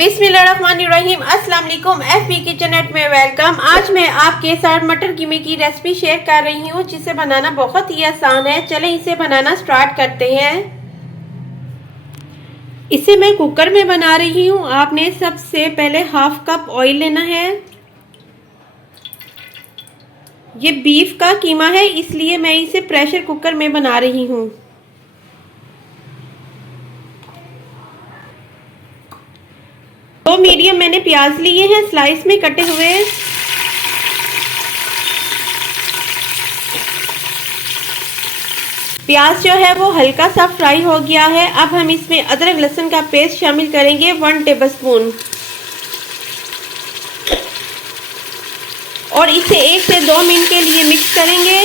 बिस्मिल्लाहिर्रहमानिर्रहीम। अस्सलाम वालेकुम। एफबी किचननेट में वेलकम। आज मैं आपके साथ मटर कीमे की रेसिपी शेयर कर रही हूँ जिसे बनाना बहुत ही आसान है। चलें इसे बनाना स्टार्ट करते हैं। इसे मैं कुकर में बना रही हूँ। आपने सबसे पहले हाफ कप ऑयल लेना है। ये बीफ का कीमा है इसलिए मैं इसे प्रेशर कुकर में बना रही हूँ। दो मीडियम मैंने प्याज लिए हैं स्लाइस में कटे हुए। प्याज जो है वो हल्का सा फ्राई हो गया है। अब हम इसमें अदरक लहसुन का पेस्ट शामिल करेंगे 1 टेबलस्पून और इसे 1 से 2 मिनट के लिए मिक्स करेंगे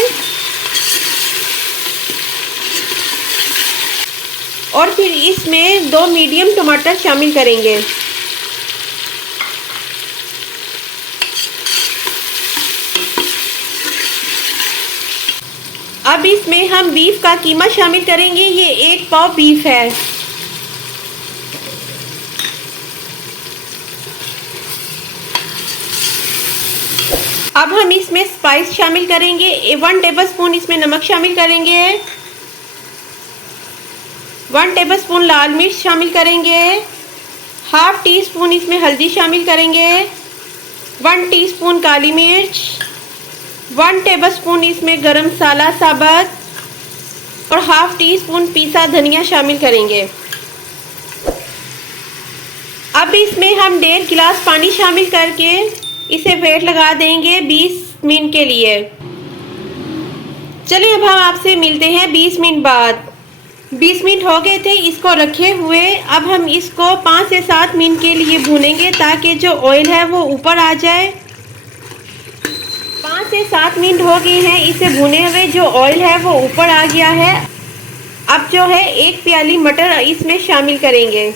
और फिर इसमें 2 मीडियम टमाटर शामिल करेंगे। अब इसमें हम बीफ का कीमा शामिल करेंगे। ये 1 पाव बीफ है। अब हम इसमें स्पाइस शामिल करेंगे। 1 टेबलस्पून इसमें नमक शामिल करेंगे। 1 टेबलस्पून लाल मिर्च शामिल करेंगे। हाफ टी स्पून इसमें हल्दी शामिल करेंगे। 1 टीस्पून काली मिर्च। 1 टेबलस्पून इसमें गरम मसाला साबुत और हाफ टी स्पून पिसा धनिया शामिल करेंगे। अब इसमें हम 1.5 गिलास पानी शामिल करके इसे वेट लगा देंगे 20 मिनट के लिए। चलिए अब हम आपसे मिलते हैं 20 मिनट बाद। 20 मिनट हो गए थे इसको रखे हुए। अब हम इसको 5 से 7 मिनट के लिए भूनेंगे ताकि जो ऑयल है वो ऊपर आ जाए। 5 से 7 मिनट हो गए हैं इसे भुने हुए। जो ऑयल है वो ऊपर आ गया है। अब जो है 1 प्याली मटर इसमें शामिल करेंगे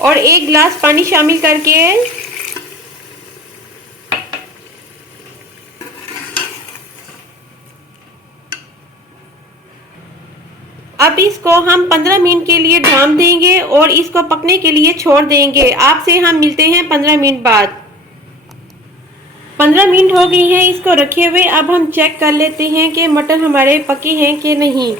और 1 गिलास पानी शामिल करके अब इसको हम 15 मिनट के लिए ढाँप देंगे और इसको पकने के लिए छोड़ देंगे। आपसे हम मिलते हैं 15 मिनट बाद। 15 मिनट हो गई हैं इसको रखे हुए। अब हम चेक कर लेते हैं कि मटर हमारे पके हैं कि नहीं।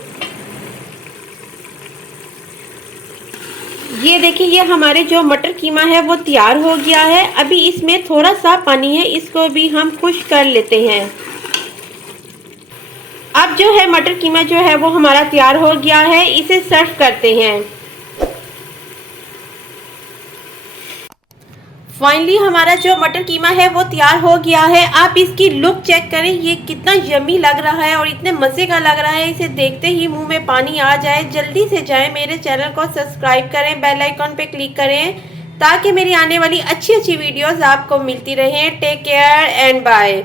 ये देखिए ये हमारे जो मटर कीमा है वो तैयार हो गया है। अभी इसमें थोड़ा सा पानी है, इसको भी हम खुश्क कर लेते हैं। अब जो है मटर कीमा जो है वो हमारा तैयार हो गया है। इसे सर्व करते हैं। फाइनली हमारा जो मटर कीमा है वो तैयार हो गया है। आप इसकी लुक चेक करें, ये कितना यम्मी लग रहा है और इतने मज़े का लग रहा है। इसे देखते ही मुंह में पानी आ जाए। जल्दी से जाएं मेरे चैनल को सब्सक्राइब करें, बेल आइकॉन पे क्लिक करें ताकि मेरी आने वाली अच्छी वीडियोस आपको मिलती रहें। Take care and bye.